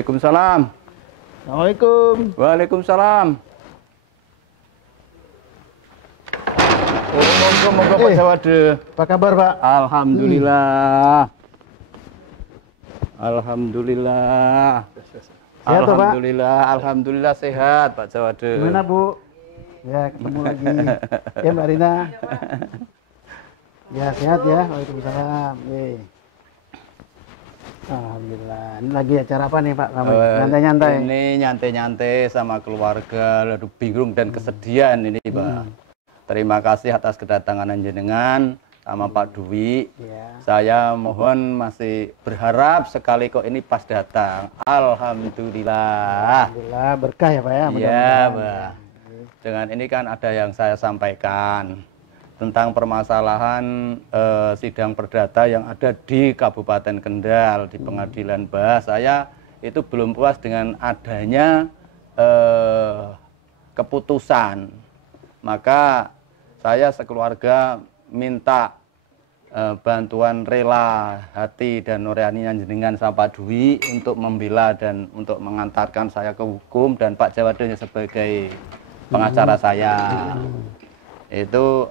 Waalaikumsalam. Assalamualaikum. Waalaikumsalam. Monggo Pak Jawade. Apa kabar Pak? Alhamdulillah. Alhamdulillah. Sehat toh, Pak? Alhamdulillah, alhamdulillah sehat Pak Jawade. Gimana Bu? Ya ketemu lagi. Ya Mbak Rina. Ya sehat ya. Waalaikumsalam. Alhamdulillah. Ini lagi acara apa nih Pak? Nyantai-nyantai. Ini nyantai-nyantai sama keluarga, lalu bingung dan kesedihan ini Pak. Terima kasih atas kedatangan jenengan sama Pak Dwi. Ya. Saya mohon masih berharap sekali kok ini pas datang. Alhamdulillah. Alhamdulillah berkah ya Pak ya. Iya Pak. Dengan ini kan ada yang saya sampaikan tentang permasalahan sidang perdata yang ada di Kabupaten Kendal di Pengadilan Bah. Saya itu belum puas dengan adanya keputusan. Maka saya sekeluarga minta bantuan rela hati dan nuraninya jenengan sama Pak Dwi untuk membela dan untuk mengantarkan saya ke hukum, dan Pak Jawade sebagai pengacara saya. Itu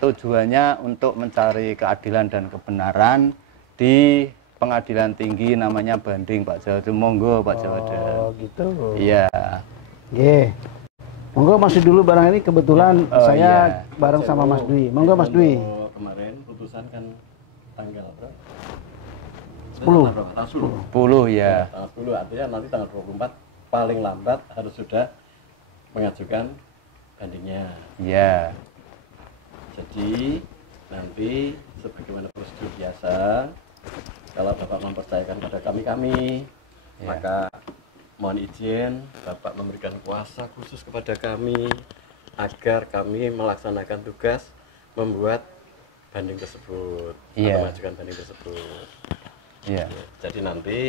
tujuannya untuk mencari keadilan dan kebenaran di pengadilan tinggi namanya banding Pak Jawade. Monggo Pak Jawade. Oh gitu. Iya. Ye. Monggo Mas Dwi dulu barang ini kebetulan saya iya. bareng sama Mas Dwi. Monggo Mas Dwi. Kemarin putusan kan tanggal berapa? 10. Tanggal 10 ya. Tanggal 10 artinya nanti tanggal 24 paling lambat harus sudah mengajukan bandingnya. Iya. Jadi nanti sebagaimana prosedur biasa, kalau Bapak mempercayakan pada kami, Ya. maka mohon izin Bapak memberikan kuasa khusus kepada kami agar kami melaksanakan tugas membuat banding tersebut Iya. atau mengajukan banding tersebut. Iya. Jadi nanti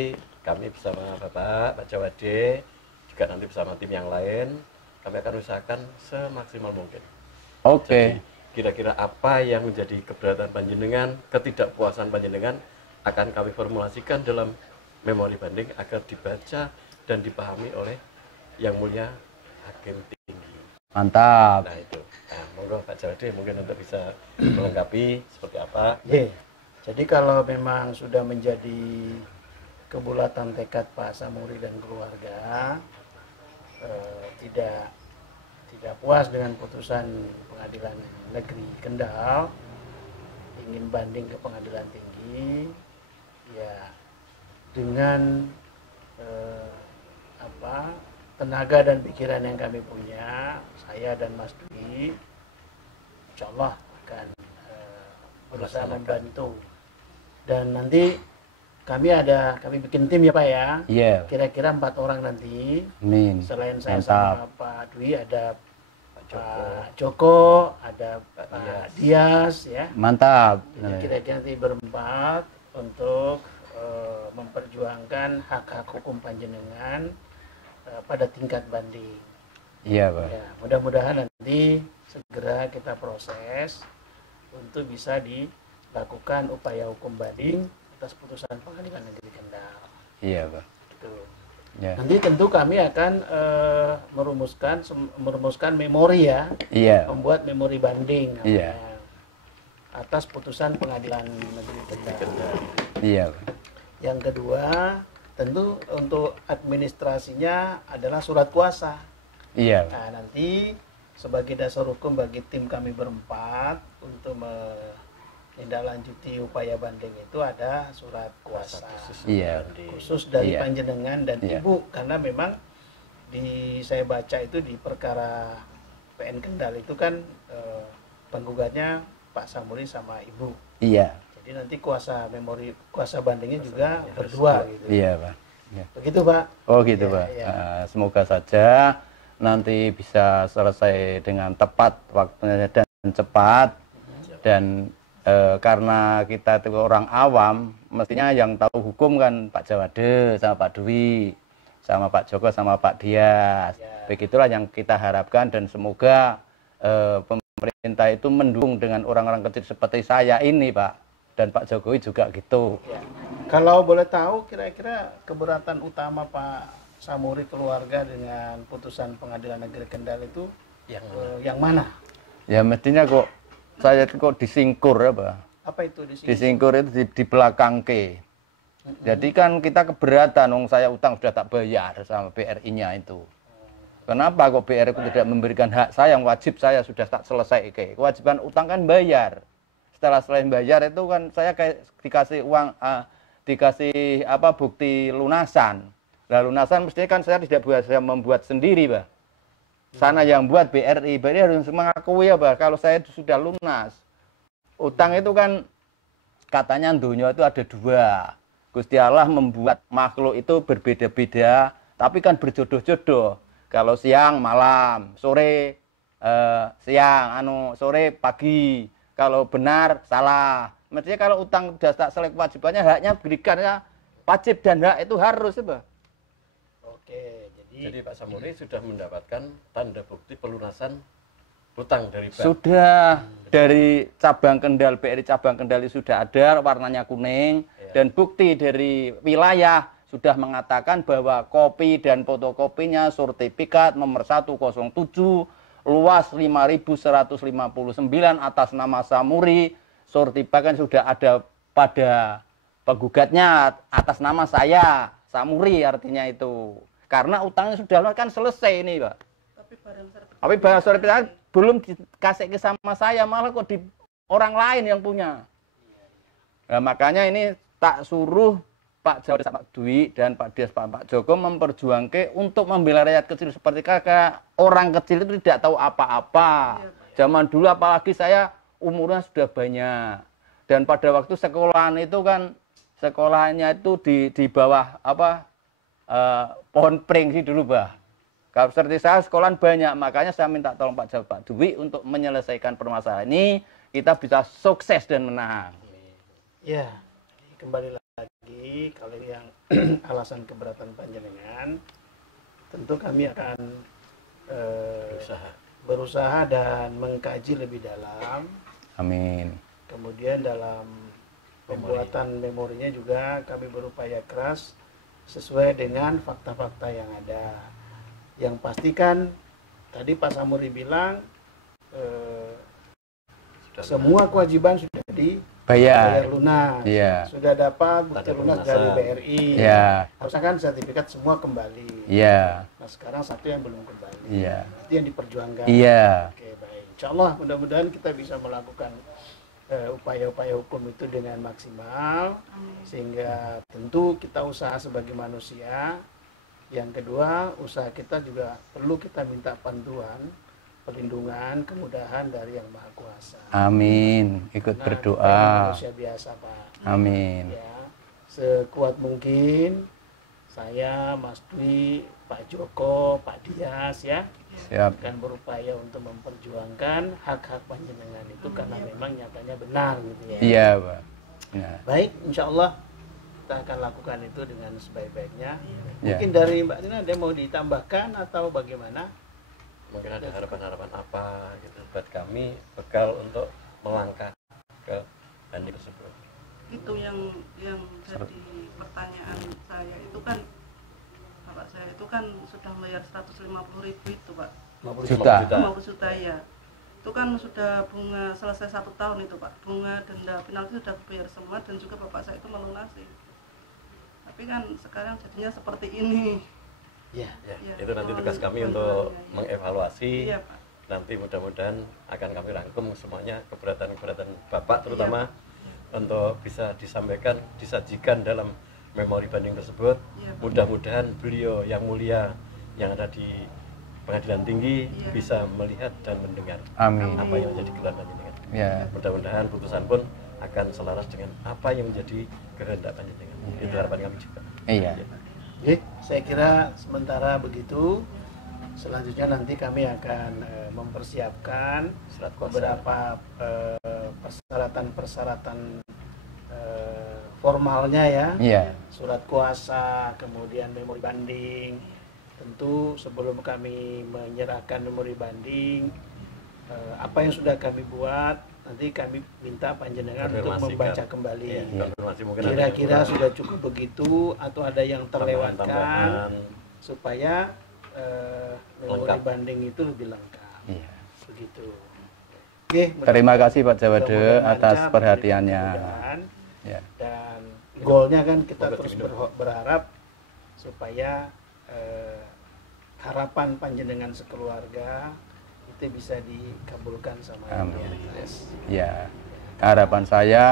kami bersama Bapak Jawade juga nanti bersama tim yang lain kami akan usahakan semaksimal mungkin. Oke. Jadi kira-kira apa yang menjadi keberatan panjenengan, ketidakpuasan panjenengan akan kami formulasikan dalam memori banding agar dibaca dan dipahami oleh yang mulia hakim tinggi. Mantap. Nah itu. Nah, monggo Pak Jawade mungkin untuk bisa melengkapi seperti apa. Ye. Jadi kalau memang sudah menjadi kebulatan tekad Pak Samuri dan keluarga tidak puas dengan putusan Pengadilan Negeri Kendal, ingin banding ke Pengadilan Tinggi, ya dengan tenaga dan pikiran yang kami punya, saya dan Mas Dwi, insya Allah akan berusaha membantu. Dan nanti kami bikin tim ya Pak ya. Iya. Kira-kira 4 orang nanti. Amin. Selain saya Mantap. sama Pak Dwi ada Pak Joko, ada Pak Dias ya. Mantap. Jadi kira-kira nanti berempat untuk memperjuangkan hak-hak hukum panjenengan pada tingkat banding. Iya Pak. Ya, mudah-mudahan nanti segera kita proses untuk bisa dilakukan upaya hukum banding atas putusan Pengadilan Negeri Kendal. Iya Pak. Gitu. Ya. Nanti tentu kami akan merumuskan memori ya, Iya. membuat memori banding Iya. namanya, atas putusan Pengadilan Negeri Kendal. Iya Pak. Yang kedua, tentu untuk administrasinya adalah surat kuasa. Iya Pak. Nah, nanti sebagai dasar hukum bagi tim kami berempat untuk menindaklanjuti upaya banding itu ada surat kuasa Iya. khusus dari Iya. panjenengan dan Iya. ibu, karena memang saya baca itu di perkara PN Kendal itu kan penggugatnya Pak Samuri sama ibu. Iya. Jadi nanti kuasa bandingnya juga berdua gitu. Iya Pak. Iya. Begitu Pak. Oh gitu Ya, Pak. ya. Semoga saja nanti bisa selesai dengan tepat waktunya dan cepat, dan karena kita itu orang awam, mestinya yang tahu hukum kan Pak Jawade sama Pak Dwi sama Pak Joko sama Pak Dias. Ya. Begitulah yang kita harapkan, dan semoga pemerintah itu mendukung dengan orang-orang kecil seperti saya ini Pak. dan Pak Jokowi juga gitu. Ya. Kalau boleh tahu kira-kira keberatan utama Pak Samuri keluarga dengan putusan Pengadilan Negeri Kendal itu yang mana? Ya mestinya kok saya kok disingkur apa? Apa itu di sini? Disingkur itu di belakang ke. Jadi kan kita keberatan, saya utang sudah tak bayar sama BRI-nya itu. Kenapa kok BRI itu tidak memberikan hak saya yang wajib saya sudah tak selesai ke? Kewajiban utang kan bayar. Setelah selesai bayar itu kan saya kayak dikasih uang, dikasih apa bukti lunasan. Nah lunasan mestinya kan saya tidak bisa membuat sendiri, Pak. Sana yang buat BRI harus mengakui ya, Pak, kalau saya sudah lunas. Utang itu kan katanya dunia itu ada dua. Gusti Allah membuat makhluk itu berbeda-beda, tapi kan berjodoh-jodoh. Kalau siang malam, sore siang, sore pagi. Kalau benar salah. Mestinya kalau utang sudah tak selesai kewajibannya, haknya berikan ya, wajib dan hak itu harus, Pak. Oke, jadi Pak Samuri sudah mendapatkan tanda bukti pelunasan hutang dari bank. Sudah dari cabang Kendal, BRI cabang Kendal itu sudah ada, warnanya kuning, dan bukti dari wilayah sudah mengatakan bahwa kopi dan fotokopinya sertifikat nomor 107 luas 5.159 atas nama Samuri, sertifikat sudah ada pada penggugatnya atas nama saya, Samuri artinya itu. Karena utangnya sudah kan selesai ini, Pak. Tapi barang sertifikat belum dikasih ke sama saya, malah kok di orang lain yang punya. Nah, makanya ini tak suruh Pak Jawa, Pak Dwi dan Pak Dias, Pak Joko memperjuangkan untuk membela rakyat kecil seperti kakak. Orang kecil itu tidak tahu apa-apa. Zaman dulu apalagi saya umurnya sudah banyak. Dan pada waktu sekolahan itu kan sekolahnya itu di bawah apa pohon pring sih dulu, Bah. Kalau seperti saya sekolahan banyak, makanya saya minta tolong Pak Jawa, Pak Dwi untuk menyelesaikan permasalahan ini, kita bisa sukses dan menang. Ya, kembali lagi kalau yang alasan keberatan panjenengan, tentu kami akan berusaha dan mengkaji lebih dalam. Amin. Kemudian dalam pembuatan memorinya juga kami berupaya keras sesuai dengan fakta-fakta yang ada. Yang pastikan tadi Pak Samuri bilang semua kewajiban sudah dibayar lunas, sudah dapat bukti lunas dari BRI, harusnya kan sertifikat semua kembali. Nah sekarang satu yang belum kembali, itu yang diperjuangkan. Oke, baik. Insya Allah mudah-mudahan kita bisa melakukan upaya-upaya hukum itu dengan maksimal, sehingga tentu kita usaha sebagai manusia. Yang kedua, usaha kita juga perlu kita minta bantuan, perlindungan, kemudahan dari Yang Maha Kuasa. Amin. Ikut berdoa. Kita manusia biasa, Pak. Amin. Ya, sekuat mungkin saya, Mas Dwi, Pak Joko, Pak Dias ya, akan berupaya untuk memperjuangkan hak-hak panjenengan itu karena memang nyatanya benar gitu ya. Iya, Pak. Ya. Baik, insya Allah kita akan lakukan itu dengan sebaik-baiknya. Mungkin dari Mbak Tina ada mau ditambahkan atau bagaimana? Mungkin ada harapan-harapan apa gitu buat kami bekal untuk melangkah ke banding tersebut. Itu yang jadi pertanyaan saya itu kan, bapak saya itu kan sudah bayar 150.000 itu, Pak. 50 juta. 50 juta ya. Itu kan sudah bunga selesai 1 tahun itu, Pak. Bunga denda penalti sudah bayar semua dan juga bapak saya itu melunasi. Tapi kan sekarang jadinya seperti ini. Ya, itu nanti tugas kami untuk mengevaluasi. Nanti mudah-mudahan akan kami rangkum semuanya keberatan-keberatan Bapak terutama untuk bisa disampaikan, disajikan dalam memori banding tersebut. Mudah-mudahan beliau yang mulia yang ada di Pengadilan Tinggi bisa melihat dan mendengar apa yang menjadi keberatan panjenengan. Mudah-mudahan putusan pun akan selaras dengan apa yang menjadi kehendak panjenengan. Itu harapan kami juga. Baik, saya kira sementara begitu. Selanjutnya nanti kami akan mempersiapkan beberapa persyaratan-persyaratan formalnya ya. Surat kuasa, kemudian memori banding. Tentu sebelum kami menyerahkan memori banding, apa yang sudah kami buat nanti kami minta panjenengan untuk Konfirmasikan. membaca kembali. Ya, konfirmasi mungkin ada Kira-kira yang sudah cukup begitu atau ada yang terlewatkan tambahan. supaya memori Lengkap. banding itu lebih lengkap. Iya. Begitu. Oke, Terima kasih Pak Jawade mudah-mudahan atas lancar, perhatiannya. mudah-mudahan. Ya. Dan goalnya kan kita Semoga terus diminum. berharap supaya harapan panjenengan sekeluarga itu bisa dikabulkan sama Yang Amin. Maha Kuasa. Ya. Harapan saya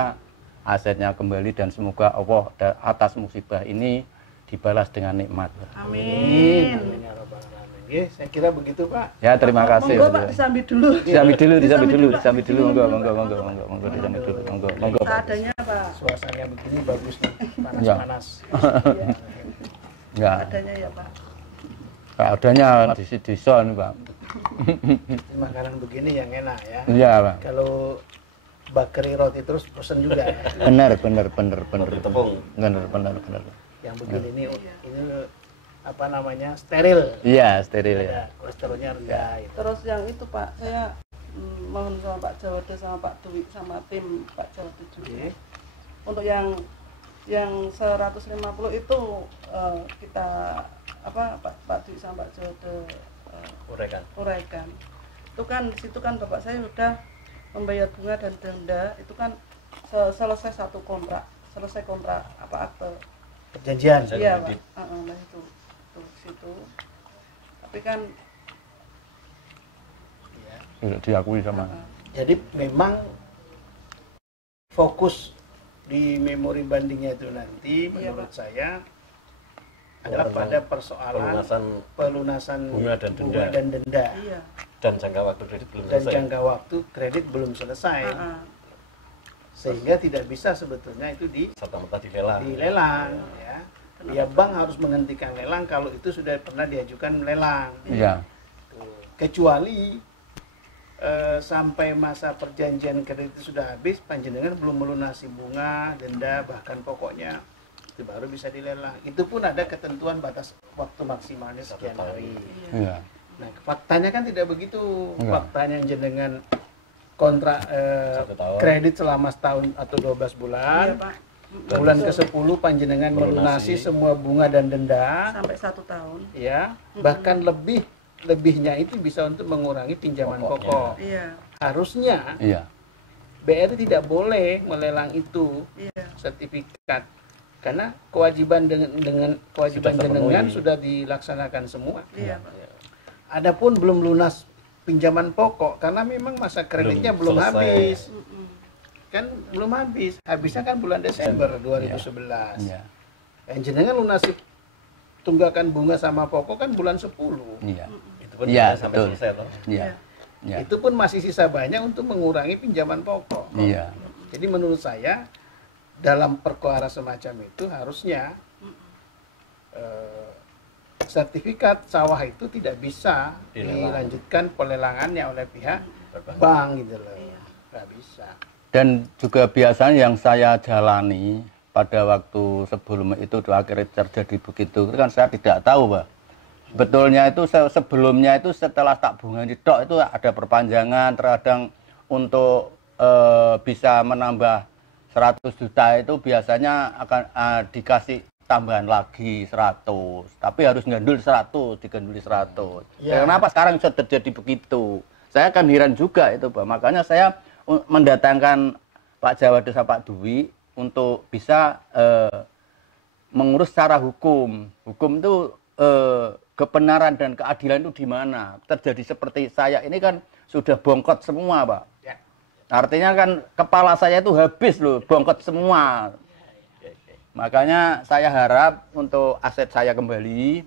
asetnya kembali dan semoga Allah atas musibah ini dibalas dengan nikmat. Amin. Amin ya rabbal alamin. Oke, saya kira begitu Pak. Ya, terima kasih. Monggo Pak disambi dulu. Disambi dulu, disambi dulu, Pak. disambi dulu. Monggo, monggo, Pak. monggo, monggo, monggo, disambi dulu. Monggo, monggo. Pak. Seadanya Pak. Suasana begini bagus nih, Ya. panas-panas. Iya, Ya, adanya ya Pak. adanya di son, Pak. Ini makanan begini yang enak ya. Iya, Pak. Kalau bakeri roti terus pesen juga ya. Benar, benar, benar, benar. Roti tepung. Benar, benar, benar. Yang begini ini apa namanya, steril. Iya, steril ya. Ada kolesterolnya rendah itu. Terus yang itu Pak, saya mohon sama Pak Jawade sama Pak Dwi sama tim Pak Jawade juga. Oke. Untuk yang 150 itu kita apa Pak Dwi sama Pak Jawade Uraikan. uraikan. Itu kan di situ kan Bapak saya sudah membayar bunga dan denda, itu kan selesai satu kontrak, selesai kontrak apa akte. Perjanjian. Iya Pak. kredit. Nah itu di situ. Tapi kan Ya. Sudah diakui sama. Jadi memang fokus di memori bandingnya itu nanti Iya, menurut Pak. saya adalah Tentang pada persoalan pelunasan bunga bunga dan denda. iya. dan jangka waktu kredit belum dan selesai. jangka waktu kredit belum selesai, sehingga tidak bisa sebetulnya itu Serta-merta dilelang. dilelang ya. Ya bank harus menghentikan lelang kalau itu sudah pernah diajukan lelang. Iya. Tuh. Kecuali sampai masa perjanjian kredit itu sudah habis, panjenengan belum melunasi bunga, denda, bahkan pokoknya, itu baru bisa dilelang. Itu pun ada ketentuan batas waktu maksimalnya sekian 1 tahun. hari. Iya. Nah, faktanya kan tidak begitu. Enggak. Faktanya jenengan kontrak 1 tahun. kredit selama setahun atau 12 Iya bulan. Pak. Bulan ke-10 panjenengan melunasi Melunasi. semua bunga dan denda. Sampai 1 tahun. Ya, bahkan lebihnya itu bisa untuk mengurangi pinjaman Pokoknya. pokok. Iya, Harusnya Iya. BRI tidak boleh melelang itu iya. sertifikat karena kewajiban dengan kewajiban Sudah terpenuhi. jenengan sudah dilaksanakan semua. Iya Pak. Adapun belum lunas pinjaman pokok karena memang masa kreditnya belum selesai. habis. Mm-mm. Kan belum habis. Habisnya kan bulan Desember 2011. Iya. Yang jenengan lunasi tunggakan bunga sama pokok kan bulan 10. Iya. Itu pun Iya, tidak sampai betul. selesai toh. Iya. Iya. Itu pun masih sisa banyak untuk mengurangi pinjaman pokok. Iya. Jadi menurut saya dalam perkara semacam itu harusnya sertifikat sawah itu tidak bisa Dilelang. dilanjutkan pelelangannya oleh pihak Perbankan. bank gitu loh. Nggak bisa. Dan juga biasanya yang saya jalani pada waktu sebelum itu akhirnya terjadi begitu, kan saya tidak tahu, Pak. Betulnya itu sebelumnya itu setelah tak bunga didok itu ada perpanjangan, terkadang untuk bisa menambah 100 juta itu biasanya akan dikasih tambahan lagi 100, tapi harus ngandul 100, diganduli 100. Ya. Kenapa sekarang bisa terjadi begitu? Saya akan heran juga itu, Pak. Makanya saya mendatangkan Pak Jawade sama Pak Dwi untuk bisa mengurus secara hukum. Hukum itu kebenaran dan keadilan itu di mana? Terjadi seperti saya ini kan sudah bongkot semua, Pak. Ya. Artinya kan kepala saya itu habis loh, bongkot semua. Makanya saya harap untuk aset saya kembali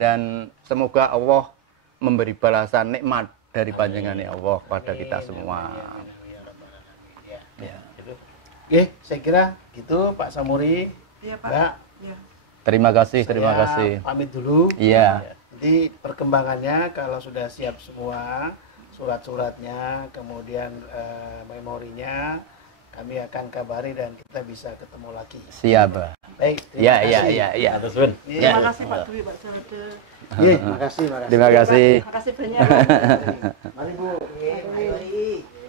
dan semoga Allah memberi balasan nikmat dari panjangannya Allah pada kita semua. Ya. Oke, saya kira gitu Pak Samuri. Iya Pak. Mbak, Iya. Terima kasih, terima saya kasih. pamit dulu. Iya. Nanti perkembangannya kalau sudah siap semua surat-suratnya, kemudian memorinya, kami akan kabari dan kita bisa ketemu lagi. Siap, Pak. Baik, Iya, terima iya, kasih. iya, iya. Atas Bun. Iya. Terima kasih Pak Dwi, Pak Jawade. Iya, makasih, makasih. Terima kasih. Terima kasih banyak. Mari Bu. Mari.